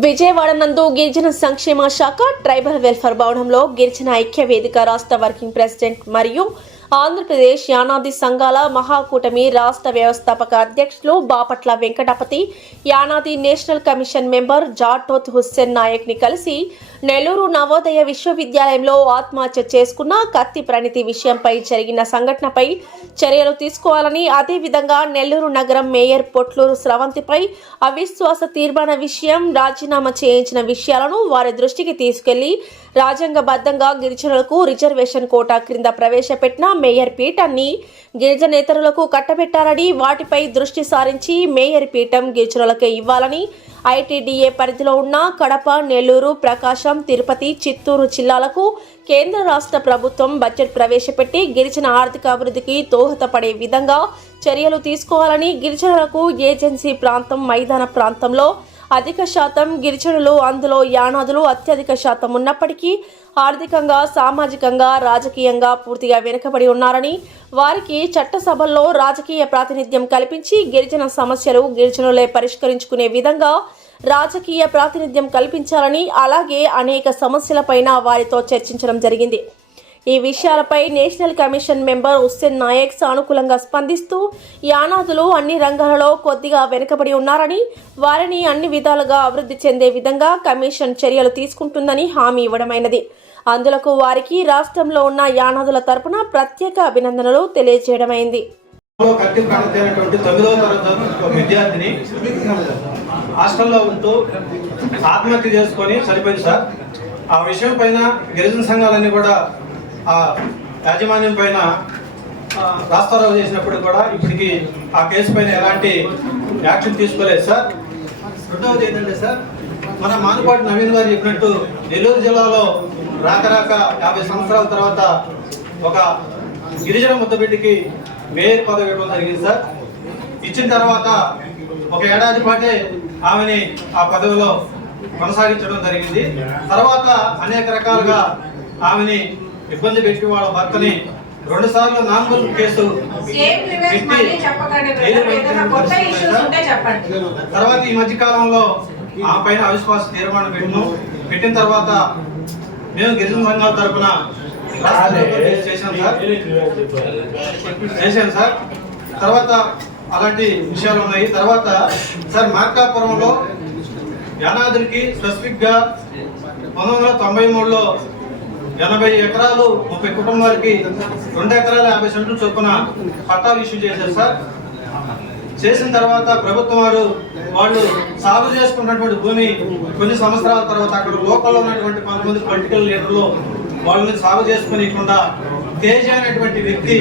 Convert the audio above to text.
విజయవాడ నందు గిరిజన సంక్షేమ శాఖ ట్రైబల్ వెల్ఫేర్ భవనంలో గిరిజన ఐక్య వేదిక రాష్ట్ర వర్కింగ్ ప్రెసిడెంట్ మరియు ఆంధ్రప్రదేశ్ యానాది సంఘాల మహాకూటమి రాష్ట్ర వ్యవస్థాపక అధ్యక్షులు Bapatla Venkatapathi Yanadi national commission member Jatoth Hussain నాయక్ని కలిసి నెల్లూరు నవోదయ విశ్వవిద్యాలయంలో ఆత్మహత్య చేసుకున్న కత్తి ప్రణితి విషయంపై జరిగిన సంఘటనపై చర్యలు తీసుకోవాలని అదేవిధంగా నెల్లూరు నగరం మేయర్ పొట్లూరు స్రవంతిపై అవిశ్వాస తీర్మాన విషయం రాజీనామా చేయించిన విషయాలను వారి దృష్టికి తీసుకెళ్ళి రాజ్యాంగబద్ధంగా గిరిజనులకు రిజర్వేషన్ కోటా క్రింద ప్రవేశపెట్టిన మేయర్ పీఠాన్ని గిరిజనేతరులకు కట్టబెట్టాలని వాటిపై దృష్టి సారించి మేయర్ పీఠం గిరిజనులకే ఇవ్వాలని ఐటీడీఏ పరిధిలో ఉన్న కడప నెల్లూరు ప్రకాశం తిరుపతి చిత్తూరు జిల్లాలకు కేంద్ర రాష్ట్ర ప్రభుత్వం బడ్జెట్ ప్రవేశపెట్టి గిరిజన ఆర్థిక అభివృద్ధికి దోహదపడే విధంగా చర్యలు తీసుకోవాలని గిరిజనులకు ఏజెన్సీ ప్రాంతం మైదాన ప్రాంతంలో అధిక శాతం గిరిజనులు అందులో యానాదులు అత్యధిక శాతం ఉన్నప్పటికీ ఆర్థికంగా సామాజికంగా రాజకీయంగా పూర్తిగా వెనుకబడి ఉన్నారని వారికి చట్టసభల్లో రాజకీయ ప్రాతినిధ్యం కల్పించి గిరిజన సమస్యలు గిరిజనులే పరిష్కరించుకునే విధంగా రాజకీయ ప్రాతినిధ్యం కల్పించాలని అలాగే అనేక సమస్యలపైన వారితో చర్చించడం జరిగింది. ఈ విషయాలపై national commission member Hussain Naik సానుకూలంగా స్పందిస్తూ యానాదులు అన్ని రంగాలలో కొద్దిగా వెనుకబడి ఉన్నారని వారిని అన్ని విధాలుగా అభివృద్ధి చెందే విధంగా కమిషన్ చర్యలు తీసుకుంటుందని హామీ ఇవ్వడమైనది. అందులకు వారికి రాష్ట్రంలో ఉన్న యానాదుల తరపున ప్రత్యేక అభినందనలు తెలియజేయడమైంది. తొమ్మిదవ తరగతి విద్యార్థిని హాస్టల్లో ఉంటూ ఆత్మహత్య చేసుకొని చనిపోయింది సార్. ఆ విషయం పైన గిరిజన సంఘాలన్నీ కూడా ఆ యాజమాన్యం పైన రాస్తారావు చేసినప్పుడు కూడా ఇప్పటికి ఆ కేసు పైన ఎలాంటి యాక్షన్ తీసుకోలేదు. సార్ రెండవది ఏంటంటే సార్ మన మానుపాటి నవీన్ గారు చెప్పినట్టు నెల్లూరు జిల్లాలో రాక రాక యాభై సంవత్సరాల తర్వాత ఒక గిరిజన ముద్దబిడ్డకి మేయర్ పదవి ఇవ్వడం జరిగింది సార్. ఇచ్చిన తర్వాత ఒక ఏడాది పాటే ఆమెని ఆ పదవిలో కొనసాగించడం జరిగింది. తర్వాత అనేక రకాలుగా ఆమెని ఇబ్బంది పెట్టి వాళ్ళ భర్తని రెండు సార్లు నామకల్ కేసు తర్వాత ఈ మధ్య కాలంలో ఆ పైన అవిశ్వాస తీర్మానం పెట్టినాం. పెట్టిన తర్వాత మేము గిరిజన సంఘాల తరపున చేశాం సార్. చేశాను సార్. తర్వాత అలాంటి విషయాలు ఉన్నాయి. తర్వాత సార్ మార్కాపురంలో యానాదులకి స్పెసిఫిక్గా పంతొమ్మిది వందల తొంభై మూడులో ఎనభై ఎకరాలు ముప్పై కుటుంబాలకి రెండు ఎకరాల యాభై సెంట్లు చొప్పున పట్టాలు ఇష్యూ చేశారు సార్. చేసిన తర్వాత ప్రభుత్వం వారు వాళ్ళు సాగు చేసుకున్నటువంటి భూమి కొన్ని సంవత్సరాల తర్వాత అక్కడ లోకల్లో ఉన్నటువంటి కొంతమంది పొలిటికల్ లీడర్లు వాళ్ళని సాగు చేసుకునికుండా తేజ అనేటువంటి వ్యక్తి